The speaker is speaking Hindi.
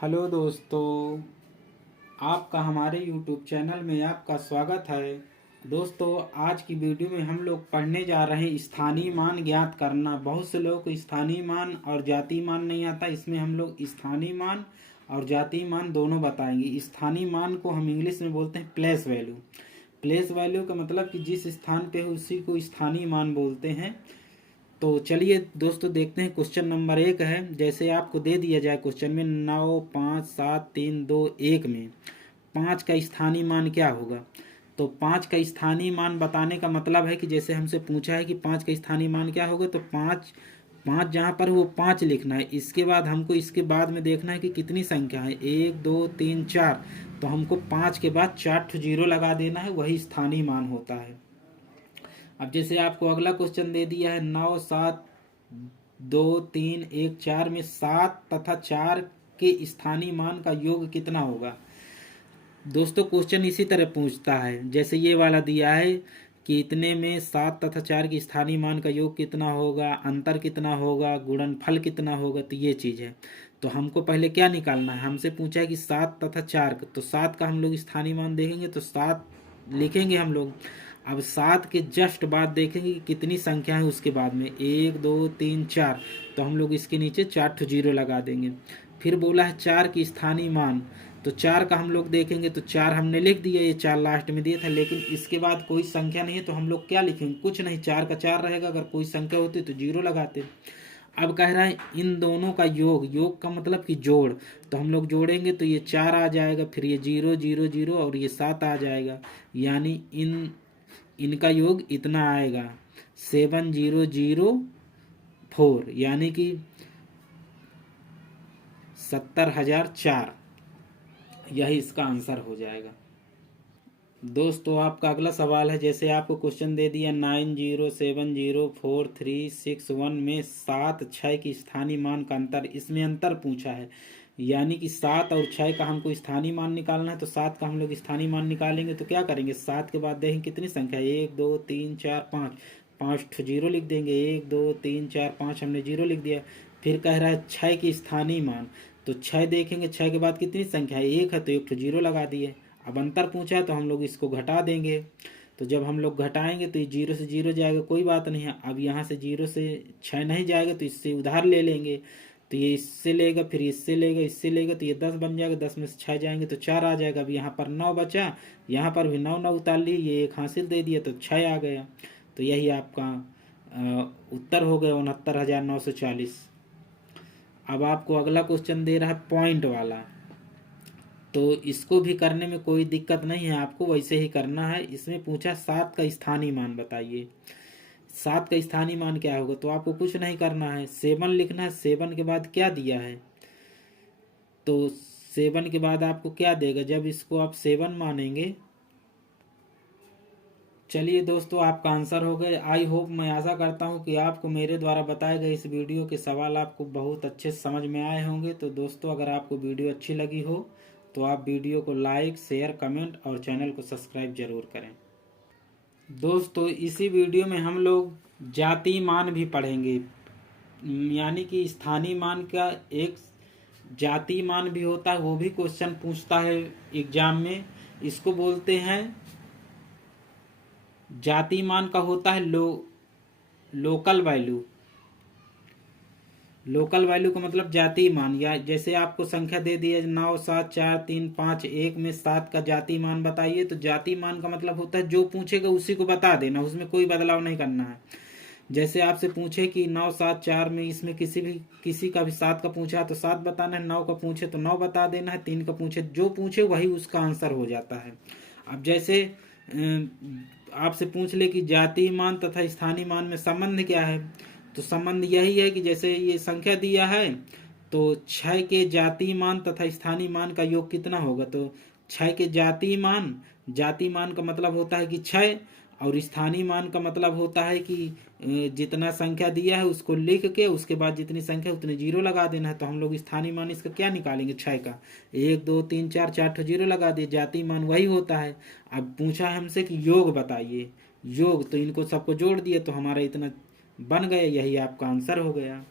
हेलो दोस्तों, आपका हमारे यूट्यूब चैनल में आपका स्वागत है। दोस्तों, आज की वीडियो में हम लोग पढ़ने जा रहे हैं स्थानीय मान ज्ञात करना। बहुत से लोगों को स्थानीय मान और जातीय मान नहीं आता, इसमें हम लोग स्थानीय मान और जातीय मान दोनों बताएंगे। स्थानीय मान को हम इंग्लिश में बोलते हैं प्लेस वैल्यू। प्लेस वैल्यू का मतलब कि जिस स्थान पे है उसी को स्थानीय मान बोलते हैं। तो चलिए दोस्तों देखते हैं। क्वेश्चन नंबर 1 है, जैसे आपको दे दिया जाए क्वेश्चन में 9, 5, 7, 3, 2, 1 में 5 का स्थानीय मान क्या होगा। तो 5 का स्थानीय मान बताने का मतलब है कि जैसे हमसे पूछा है कि 5 का स्थानीय मान क्या होगा, तो 5 5 जहाँ पर वो 5 लिखना है। इसके बाद हमको इसके बाद में देखना है कि कितनी संख्या है, 1, 2, 3, 4। तो हमको 5 के बाद 4 जीरो लगा देना है, वही स्थानीय मान होता है। अब जैसे आपको अगला क्वेश्चन दे दिया है 9, 7, 2, 3, 1, 4 में 7 तथा 4 के स्थानीय मान का योग कितना होगा। दोस्तों क्वेश्चन इसी तरह पूछता है, जैसे ये वाला दिया है कि इतने में 7 तथा 4 के स्थानीय मान का योग कितना होगा, अंतर कितना होगा, गुणनफल कितना होगा। तो ये चीज़ है। तो हमको पहले क्या निकालना है, हमसे पूछा है कि 7 तथा 4 का, तो 7 का हम लोग स्थानीय मान देखेंगे तो 7 लिखेंगे हम लोग। अब 7 के जस्ट बाद देखेंगे कि कितनी संख्या है उसके बाद में, 1, 2, 3, 4। तो हम लोग इसके नीचे 4 जीरो लगा देंगे। फिर बोला है 4 की स्थानीय मान, तो 4 का हम लोग देखेंगे तो 4 हमने लिख दिया, ये 4 लास्ट में दिया था, लेकिन इसके बाद कोई संख्या नहीं है तो हम लोग क्या लिखेंगे, कुछ नहीं, 4 का 4 रहेगा। अगर कोई संख्या होती तो जीरो लगाते। अब कह रहा है इन दोनों का योग, योग का मतलब कि जोड़। तो हम लोग जोड़ेंगे तो ये 4 आ जाएगा, फिर ये 0, 0, 0 और ये 7 आ जाएगा, यानी इनका योग इतना आएगा 7004, यानी कि 70,004। यही इसका आंसर हो जाएगा। दोस्तों आपका अगला सवाल है, जैसे आपको क्वेश्चन दे दिया 90704361 में 7, 6 की स्थानीय मान का अंतर। इसमें अंतर पूछा है, यानी कि 7 और 6 का हमको स्थानीय मान निकालना है। तो 7 का हम लोग स्थानीय मान निकालेंगे तो क्या करेंगे, 7 के बाद देखेंगे कितनी संख्या है, 1, 2, 3, 4, 5, 5 जीरो लिख देंगे, 1, 2, 3, 4, 5 हमने जीरो लिख दिया। फिर कह रहा है 6 की स्थानीय मान, तो 6 देखेंगे, 6 के बाद कितनी संख्या है, 1 है, तो 1 जीरो लगा दिए। अब अंतर पूछा है तो हम लोग इसको घटा देंगे। तो जब हम लोग घटाएंगे तो ये 0 से 0 जाएगा, कोई बात नहीं है। अब यहाँ से 0 से 6 नहीं जाएगा तो इससे उधार ले लेंगे। तो ये इससे लेगा, फिर इससे लेगा, इससे लेगा, तो ये 10 बन जाएगा। 10 में से 6 जाएंगे तो 4 आ जाएगा। अब यहाँ पर 9 बचा, यहाँ पर भी 9 9 उतार लिए, ये 1 हासिल दे दिया तो 6 आ गया। तो यही आपका उत्तर हो गया 69,940। अब आपको अगला क्वेश्चन दे रहा है पॉइंट वाला, तो इसको भी करने में कोई दिक्कत नहीं है, आपको वैसे ही करना है। इसमें पूछा 7 का स्थानीय मान बताइए। 7 का स्थानीय मान क्या होगा, तो आपको कुछ नहीं करना है, 7 लिखना है। 7 के बाद क्या दिया है, तो 7 के बाद आपको क्या देगा, जब इसको आप 7 मानेंगे। चलिए दोस्तों, आपका आंसर हो गए। आई होप, मैं आशा करता हूँ कि आपको मेरे द्वारा बताए गए इस वीडियो के सवाल आपको बहुत अच्छे समझ में आए होंगे। तो दोस्तों अगर आपको वीडियो अच्छी लगी हो तो आप वीडियो को लाइक, शेयर, कमेंट और चैनल को सब्सक्राइब जरूर करें। दोस्तों इसी वीडियो में हम लोग जातीय मान भी पढ़ेंगे, यानी कि स्थानीय मान का एक जातीय मान भी होता है, वो भी क्वेश्चन पूछता है एग्जाम में। इसको बोलते हैं, जातीय मान का होता है लोकल वैल्यू। लोकल वैल्यू का मतलब जातीय मान, या जैसे आपको संख्या दे दी है 9, 7, 4, 3, 5, 1 में 7 का जातीय मान बताइए। तो जातीय मान का मतलब होता है जो पूछेगा उसी को बता देना, उसमें कोई बदलाव नहीं करना है। जैसे आपसे पूछे कि 9, 7, 4 में इसमें किसी का भी 7 का पूछा तो 7 बताना है, 9 का पूछे तो 9 बता देना है, 3 का पूछे, जो पूछे वही उसका आंसर हो जाता है। अब जैसे आपसे पूछ ले कि जातीय मान तथा स्थानीय मान में संबंध क्या है, तो संबंध यही है कि जैसे ये संख्या दिया है तो 6 के जातीय मान तथा स्थानीय मान का योग कितना होगा। तो 6 के जातीय मान का मतलब होता है कि 6, और स्थानीय मान का मतलब होता है कि जितना संख्या दिया है उसको लिख के उसके बाद जितनी संख्या उतने जीरो लगा देना है। तो हम लोग स्थानीय मान इसका क्या निकालेंगे, 6 का 1, 2, 3, 4, 4 जीरो लगा दिए, जातीय मान वही होता है। अब पूछा है हमसे कि योग बताइए, योग, तो इनको सबको जोड़ दिए तो हमारा इतना बन गया, यही आपका आंसर हो गया।